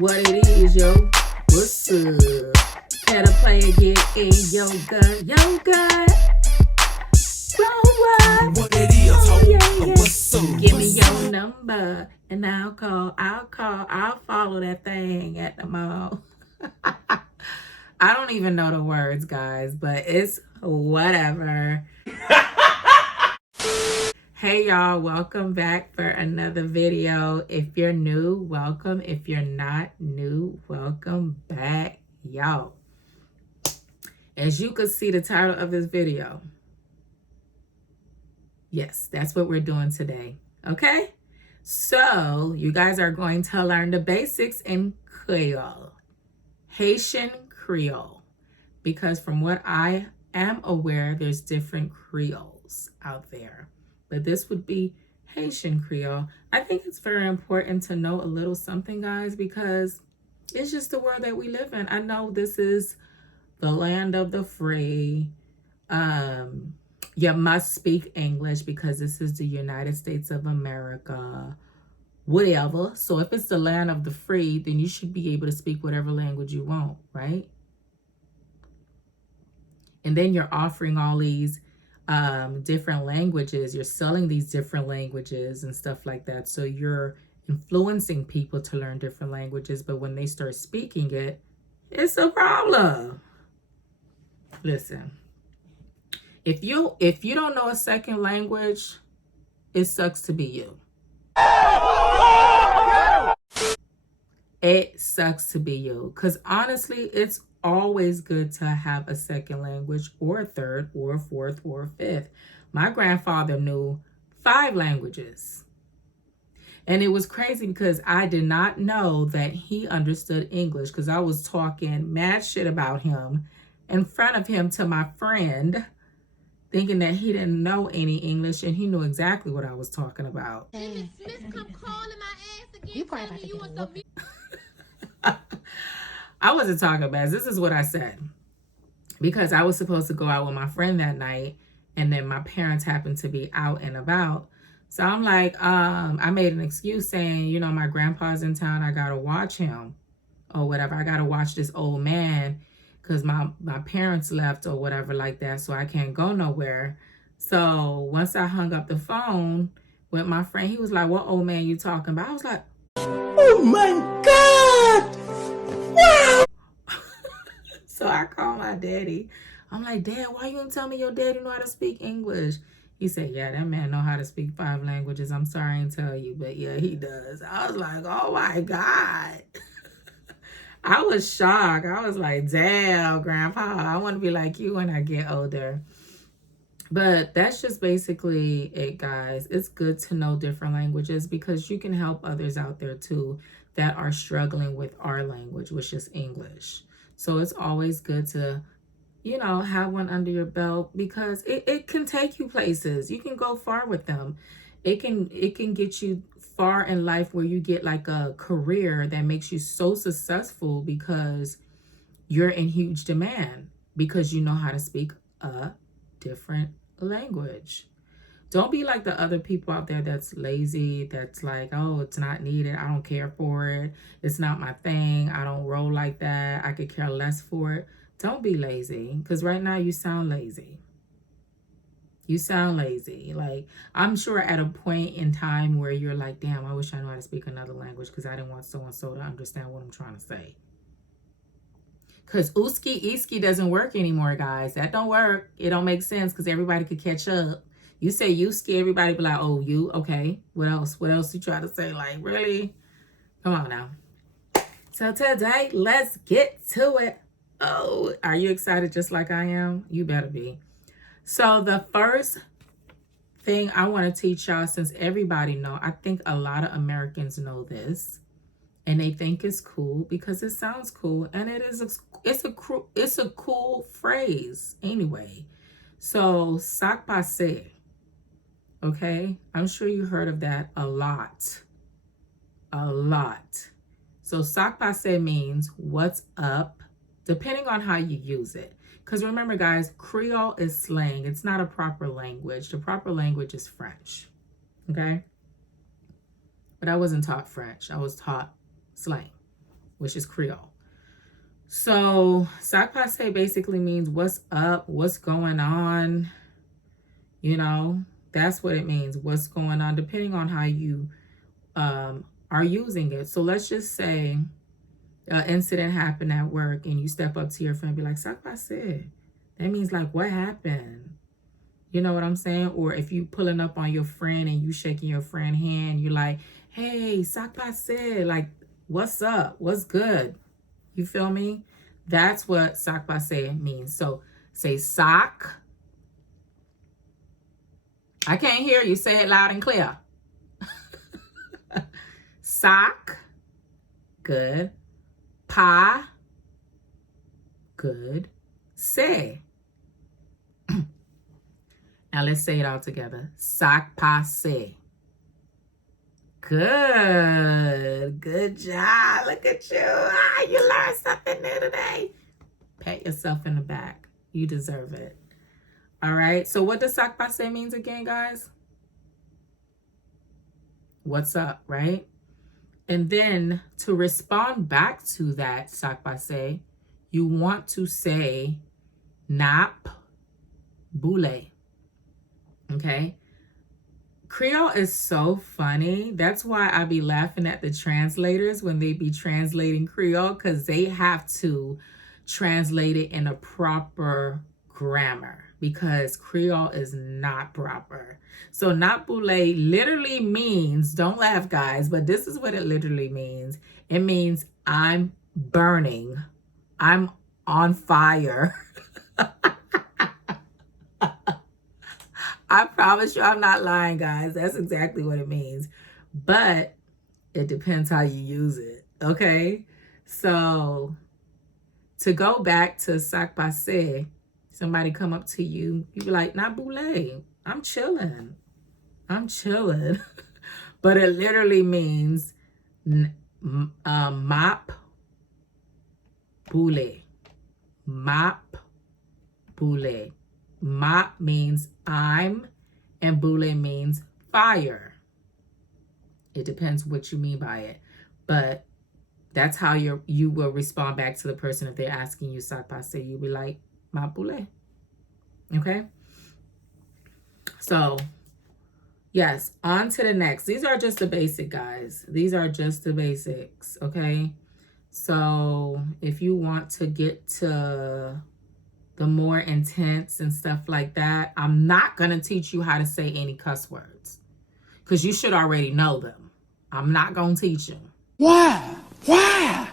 What it is, yo? What's up? Can a player get in your gut? Your gut? What it is, ho? Yeah. What's up? Give me your number and I'll follow that thing at the mall. I don't even know the words, guys, but it's whatever. Hey y'all, welcome back for another video. If you're new, welcome. If you're not new, welcome back, y'all. As you can see the title of this video, yes, that's what we're doing today, okay? So you guys are going to learn the basics in Creole, Haitian Creole, because from what I am aware, there's different Creoles out there. But this would be Haitian Creole. I think it's very important to know a little something, guys, because it's just the world that we live in. I know this is the land of the free. You must speak English because this is the United States of America. Whatever. So if it's the land of the free, then you should be able to speak whatever language you want, right? And then you're offering all these different languages. You're selling these different languages and stuff like that. So you're influencing people to learn different languages. But when they start speaking it, it's a problem. Listen, if you don't know a second language, it sucks to be you. It sucks to be you. Because honestly, it's always good to have a second language or a third or a fourth or a fifth. My grandfather knew 5 languages. And it was crazy because I did not know that he understood English because I was talking mad shit about him in front of him to my friend, thinking that he didn't know any English and he knew exactly what I was talking about. You probably about to get a whooping. I wasn't talking about this. Is what I said. Because I was supposed to go out with my friend that night, and then my parents happened to be out and about. So I'm like, I made an excuse saying, you know, my grandpa's in town. I got to watch him or whatever. I got to watch this old man because my parents left or whatever like that. So I can't go nowhere. So once I hung up the phone with my friend, he was like, what old man you talking about? I was like, Oh my God! Wow! So I called my daddy. I'm like, Dad, why you don't tell me your daddy know how to speak English? He said, yeah, that man know how to speak 5 languages. I'm sorry I didn't tell you, but yeah, he does. I was like, oh my God. I was shocked. I was like, damn, Grandpa, I want to be like you when I get older. But that's just basically it, guys. It's good to know different languages because you can help others out there too that are struggling with our language, which is English. So it's always good to, you know, have one under your belt because it can take you places. You can go far with them. It can get you far in life where you get like a career that makes you so successful because you're in huge demand because you know how to speak a different language. Don't be like the other people out there that's lazy, that's like, oh, it's not needed. I don't care for it. It's not my thing. I don't roll like that. I could care less for it. Don't be lazy because right now you sound lazy. You sound lazy. Like, I'm sure at a point in time where you're like, damn, I wish I knew how to speak another language because I didn't want so-and-so to understand what I'm trying to say. Because iski doesn't work anymore, guys. That don't work. It don't make sense because everybody could catch up. You say Yuski, everybody be like, oh, you? Okay. What else? What else you try to say? Like, really? Come on now. So today, let's get to it. Oh, are you excited just like I am? You better be. So the first thing I want to teach y'all, since everybody know, I think a lot of Americans know this. And they think it's cool because it sounds cool. And it is it's a cool phrase anyway. So, sac passe. Okay, I'm sure you heard of that a lot. A lot. So sac passe means what's up, depending on how you use it. Because remember, guys, Creole is slang. It's not a proper language. The proper language is French. Okay? But I wasn't taught French. I was taught slang. which is Creole. So sac passe basically means what's up, what's going on, you know, that's what it means, what's going on, depending on how you are using it. So let's just say an incident happened at work and you step up to your friend and be like, sac passe. That means like, what happened? You know what I'm saying? Or if you pulling up on your friend and you shaking your friend hand, you're like, hey, sac passe, like, what's up? What's good? You feel me? That's what sac passe means. So say sac. I can't hear you. Say it loud and clear. Sac. Good. Pa. Good. Say. Now let's say it all together. Sac passe. Good. Good job. Look at you. Ah, you learned something new today. Pat yourself in the back. You deserve it. All right. So what does sac passe means again, guys? What's up, right? And then to respond back to that sac passe, you want to say nap boule. Okay? Creole is so funny. That's why I be laughing at the translators when they be translating Creole, because they have to translate it in a proper grammar, because Creole is not proper. So nap boule literally means, don't laugh guys, but this is what it literally means. It means I'm burning. I'm on fire. I promise you I'm not lying, guys. That's exactly what it means. But it depends how you use it, okay? So to go back to sac passe, somebody come up to you, you be like, nap boule, I'm chilling. I'm chilling. But it literally means map boule. Map boule. Map means I'm, and boule means fire. It depends what you mean by it. But that's how you will respond back to the person if they're asking you sac passe. You'll be like, map boule. Okay? So, yes, on to the next. These are just the basic, guys. These are just the basics, okay? So, if you want to get to the more intense and stuff like that, I'm not going to teach you how to say any cuss words, because you should already know them. I'm not going to teach you. Why? Why?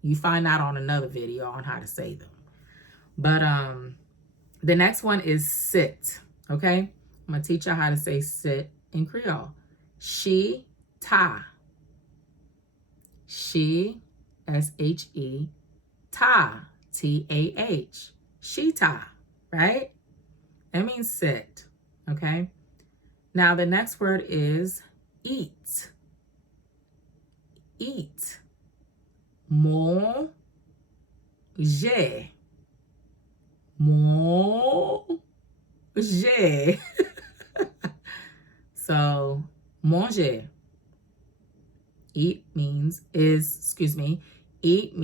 You find out on another video on how to say them. But the next one is sit, okay? I'm going to teach you how to say sit in Creole. She, ta. She, S-H-E, ta, T-A-H. Shita, right? That means sit, okay? Now the next word is eat. Eat. Manger. Manger. So, manger. Eat means eat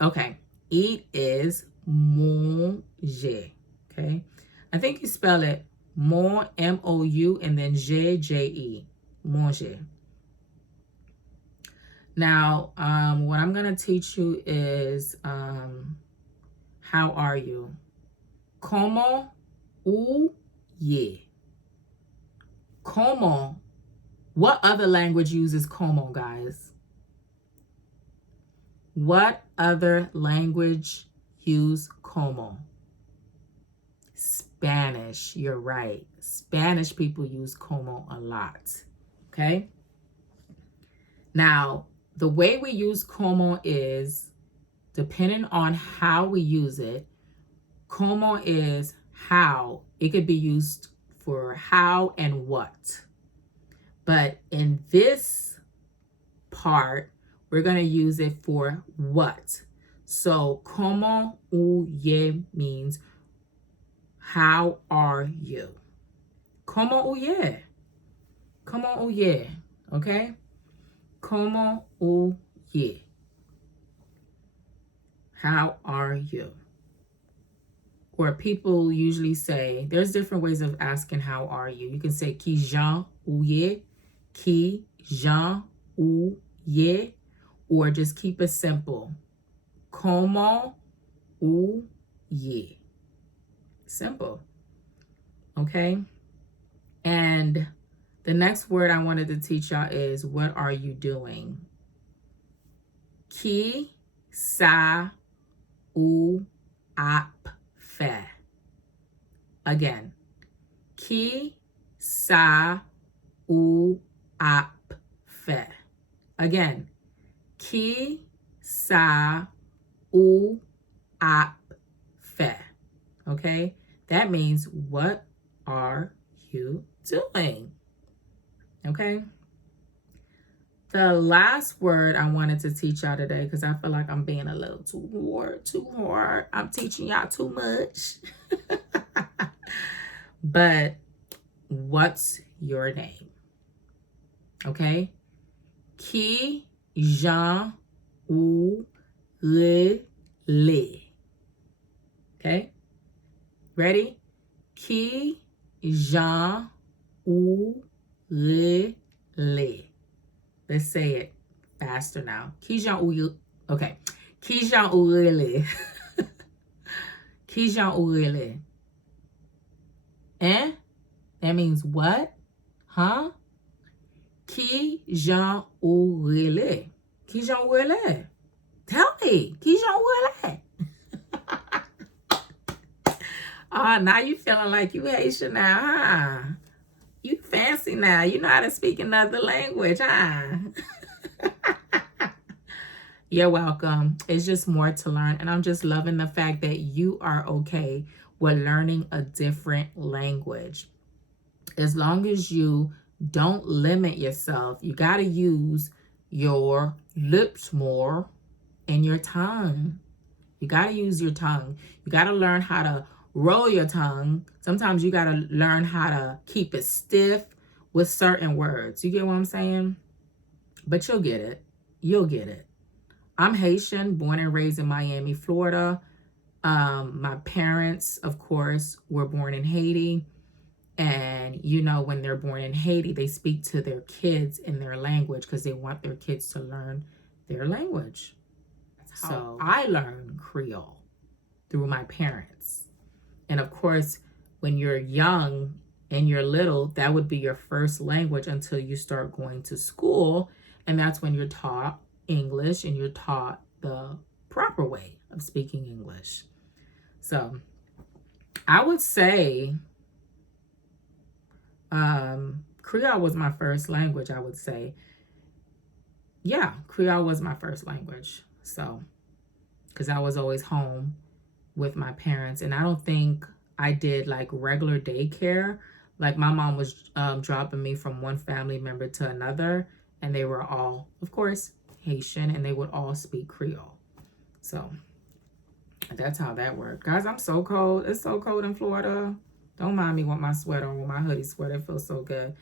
okay. Eat is manger, okay? I think you spell it more, M-O-U, and then J-J-E, manger. Now, what I'm going to teach you is, how are you? Comment ou ye? Comment. What other language uses comment, guys? What other language use comment? Spanish. You're right. Spanish people use comment a lot. Okay? Now, the way we use comment is, depending on how we use it, comment is how. It could be used for how and what. But in this part, we're going to use it for what. So, comment ou ye means, how are you? Comment ou ye? Comment ou ye? Okay? Comment ou ye? How are you? Or people usually say, there's different ways of asking how are you. You can say qui jan ou ye, qui jan ou ye, or just keep it simple. Comment ou ye. Simple. Okay? And the next word I wanted to teach y'all is, what are you doing? Qui ça ou ap fait. Again. Qui ça ou ap fait. Again. Qui ça ou ap fait. Okay? That means, what are you doing? Okay? The last word I wanted to teach y'all today, because I feel like I'm being a little too hard. I'm teaching y'all too much. But what's your name? Okay? Qui Jean ou le. Okay? Ready? Qui Jean ou le. Let's say it faster now. Qui Jean ou. Okay. Qui Jean ou le. Qui Jean ou le. Eh? That means what? Huh? Qui Jean ou le. Qui Jean ou le. Tell me. Qui Jean ou le. Now you feeling like you Haitian now, huh? You fancy now. You know how to speak another language, huh? You're welcome. It's just more to learn. And I'm just loving the fact that you are okay with learning a different language. As long as you don't limit yourself, you got to use your lips more and your tongue. You got to use your tongue. You got to learn how to roll your tongue. Sometimes you got to learn how to keep it stiff with certain words. You get what I'm saying? But you'll get it. You'll get it. I'm Haitian, born and raised in Miami, Florida. My parents, of course, were born in Haiti. And, you know, when they're born in Haiti, they speak to their kids in their language because they want their kids to learn their language. So I learned Creole through my parents. And of course, when you're young and you're little, that would be your first language until you start going to school. And that's when you're taught English and you're taught the proper way of speaking English. So I would say Creole was my first language, I would say. Yeah, Creole was my first language. So, because I was always home with my parents. And I don't think I did like regular daycare. Like my mom was dropping me from one family member to another. And they were all, of course, Haitian. And they would all speak Creole. So that's how that worked. Guys, I'm so cold. It's so cold in Florida. Don't mind me with my sweater on, with my hoodie sweater. It feels so good.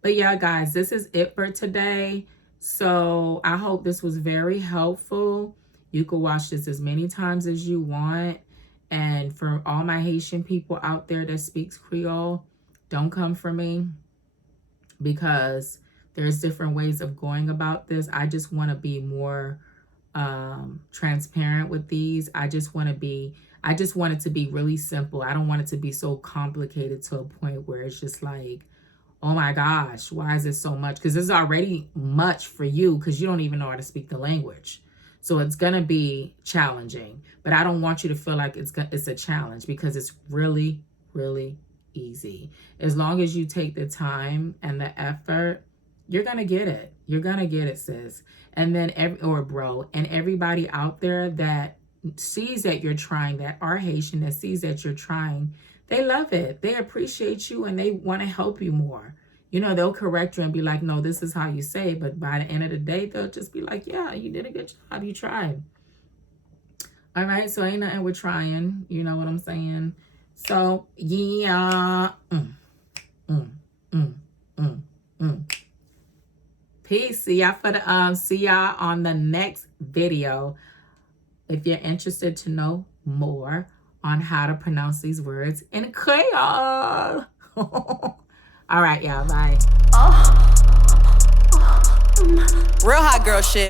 But yeah, guys, this is it for today. So I hope this was very helpful. You can watch this as many times as you want. And for all my Haitian people out there that speaks Creole, don't come for me, because there's different ways of going about this. I just want to be more transparent with these. I just want it to be really simple. I don't want it to be so complicated to a point where it's just like, oh my gosh, why is this so much? Because it's already much for you because you don't even know how to speak the language. So it's going to be challenging. But I don't want you to feel like it's a challenge, because it's really, really easy. As long as you take the time and the effort, you're going to get it. You're going to get it, sis. And then, bro, and everybody out there that sees that you're trying, that are Haitian, that sees that you're trying, they love it. They appreciate you and they want to help you more. You know, they'll correct you and be like, no, this is how you say it. But by the end of the day, they'll just be like, yeah, you did a good job. You tried. All right. So ain't nothing with trying. You know what I'm saying? So, yeah. Peace. See y'all on the next video. if you're interested to know more on how to pronounce these words in Creole. All right, y'all. Bye. Real hot girl shit.